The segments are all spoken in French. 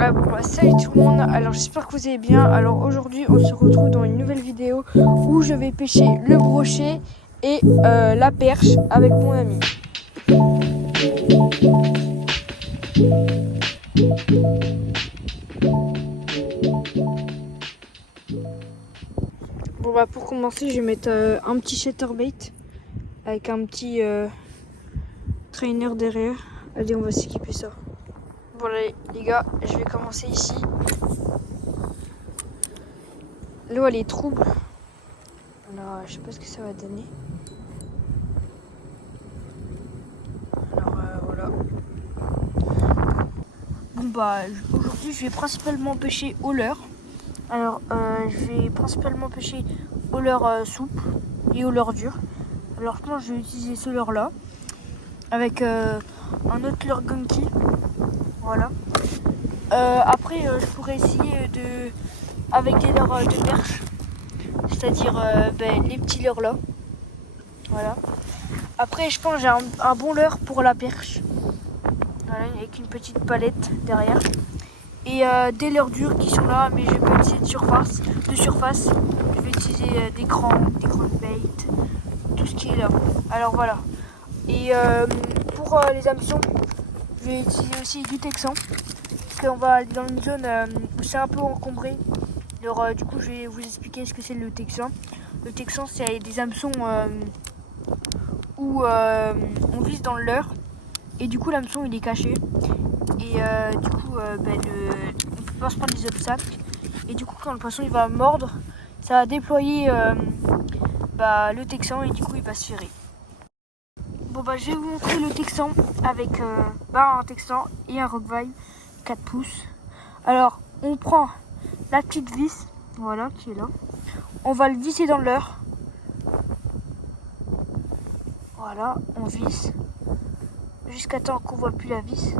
Salut tout le monde, alors j'espère que vous allez bien. Alors aujourd'hui on se retrouve dans une nouvelle vidéo où je vais pêcher le brochet et la perche avec mon ami. Pour commencer je vais mettre un petit chatterbait avec un petit trainer derrière. Allez, on va s'équiper ça. Voilà les gars, je vais commencer ici. L'eau elle est trouble, alors je sais pas ce que ça va donner. Alors voilà. Aujourd'hui je vais principalement pêcher au leurre. Alors je vais principalement pêcher au leurre souple et au leurre dur. Alors je pense que je vais utiliser ce leurre là avec un autre leurre gunky. Voilà. Après je pourrais essayer avec des leurres de perche, c'est-à-dire les petits leurres là. Voilà. Après je pense que j'ai un bon leurre pour la perche. Voilà, avec une petite palette derrière. Et des leurres durs qui sont là, mais je vais pas utiliser de surface. Je vais utiliser des crampes, des crankbaits, tout ce qui est là. Alors voilà. Et pour les hameçons, je vais utiliser aussi du texan. Parce qu'on va aller dans une zone où c'est un peu encombré. Alors du coup je vais vous expliquer ce que c'est le texan. Le texan c'est des hameçons où on vise dans le leurre. Et du coup l'hameçon il est caché. Et du coup on peut pas se prendre des obstacles. Et du coup quand le poisson il va mordre, ça va déployer le texan et du coup il va se ferrer. Je vais vous montrer le texan avec un texan et un rockvine 4 pouces. Alors on prend la petite vis, voilà, qui est là. On va le visser dans le leurre. Voilà, on visse jusqu'à temps qu'on voit plus la vis.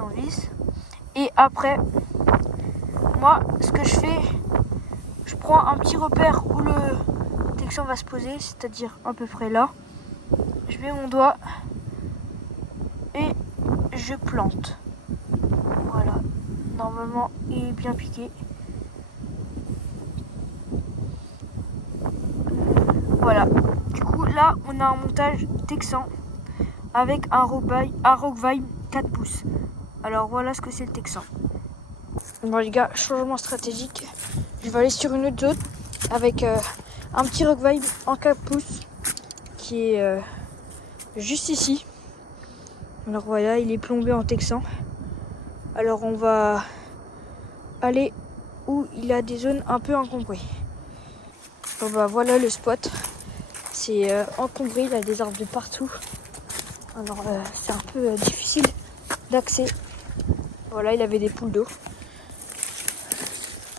On visse. Et après, moi, ce que je fais, je prends un petit repère où le texan va se poser, c'est-à-dire à peu près là. Je mets mon doigt et je plante. Voilà. Normalement, il est bien piqué. Voilà. Du coup, là, on a un montage texan avec un rockvine 4 pouces. Alors voilà ce que c'est le texan. Bon les gars, changement stratégique. Je vais aller sur une autre zone avec un petit rockvine en 4 pouces qui est juste ici. Alors voilà, il est plombé en texan. Alors on va aller où il a des zones un peu encombrées. Voilà le spot. C'est encombré, il y a des arbres de partout. Alors c'est un peu difficile d'accès. Voilà, il avait des poules d'eau.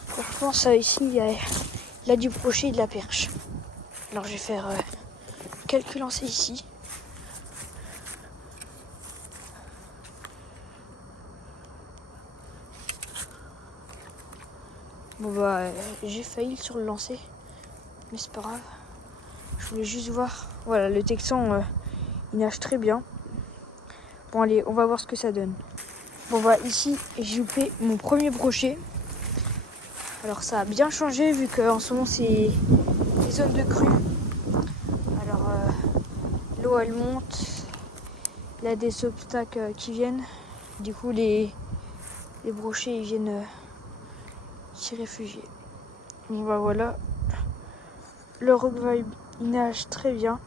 Franchement, ça ici, il a du brochet et de la perche. Alors je vais faire quelques lancers ici. J'ai failli sur le lancer, mais c'est pas grave. Je voulais juste voir. Voilà, le texan, il nage très bien. Bon allez, on va voir ce que ça donne. Ici, j'ai loupé mon premier brochet. Alors ça a bien changé vu qu'en ce moment c'est des zones de crue. Alors l'eau elle monte, il y a des obstacles qui viennent. Du coup les brochets ils viennent s'y réfugier. Voilà, le rockvine il nage très bien.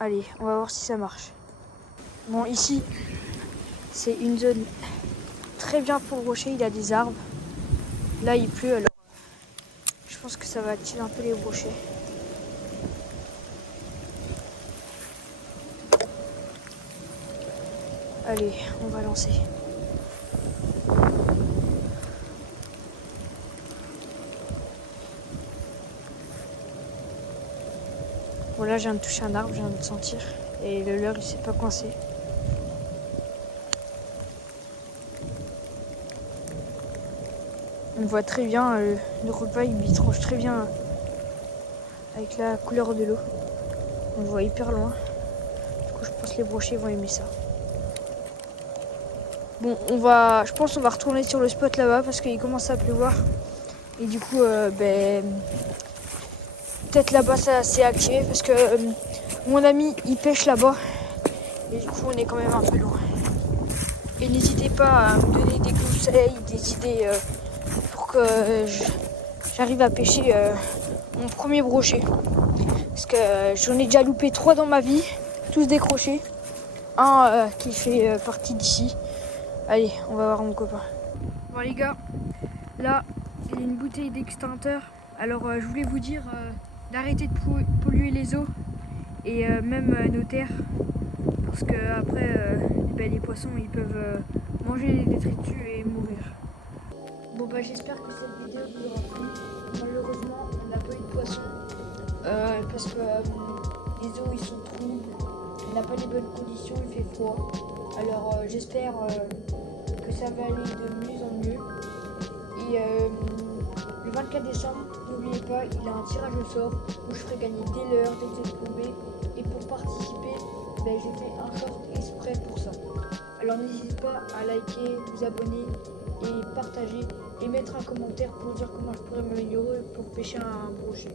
Allez, on va voir si ça marche. Bon ici c'est une zone très bien pour brocher, il y a des arbres. Là il pleut, alors je pense que ça va attirer un peu les brochets. Allez, on va lancer. Bon là je viens de toucher un arbre, je viens de sentir. Et le leurre il s'est pas coincé. On voit très bien, le rockvine il tranche très bien avec la couleur de l'eau. On le voit hyper loin. Du coup je pense que les brochets vont aimer ça. Bon, je pense qu'on va retourner sur le spot là-bas parce qu'il commence à pleuvoir. Et du coup, peut-être là-bas ça s'est activé parce que mon ami il pêche là-bas. Et du coup, on est quand même un peu loin. Et n'hésitez pas à me donner des conseils, des idées pour que j'arrive à pêcher mon premier brochet. Parce que j'en ai déjà loupé 3 dans ma vie, tous décrochés. Un qui fait partie d'ici. Allez, on va voir mon copain. Bon les gars, là, il y a une bouteille d'extincteur. Alors je voulais vous dire d'arrêter de polluer les eaux et même nos terres. Parce que après, les poissons ils peuvent manger les détritus et mourir. Bon bah j'espère que cette vidéo vous aura plu. Malheureusement, on n'a pas eu de poissons. Parce que les eaux ils sont troubles. On n'a pas les bonnes conditions, il fait froid. Alors j'espère que ça va aller de mieux en mieux. Et le 24 décembre, n'oubliez pas, il y a un tirage au sort où je ferai gagner des leurres, des têtes plombées. Et pour participer, j'ai fait un short exprès pour ça. Alors n'hésitez pas à liker, vous abonner et partager et mettre un commentaire pour dire comment je pourrais m'améliorer pour pêcher un brochet.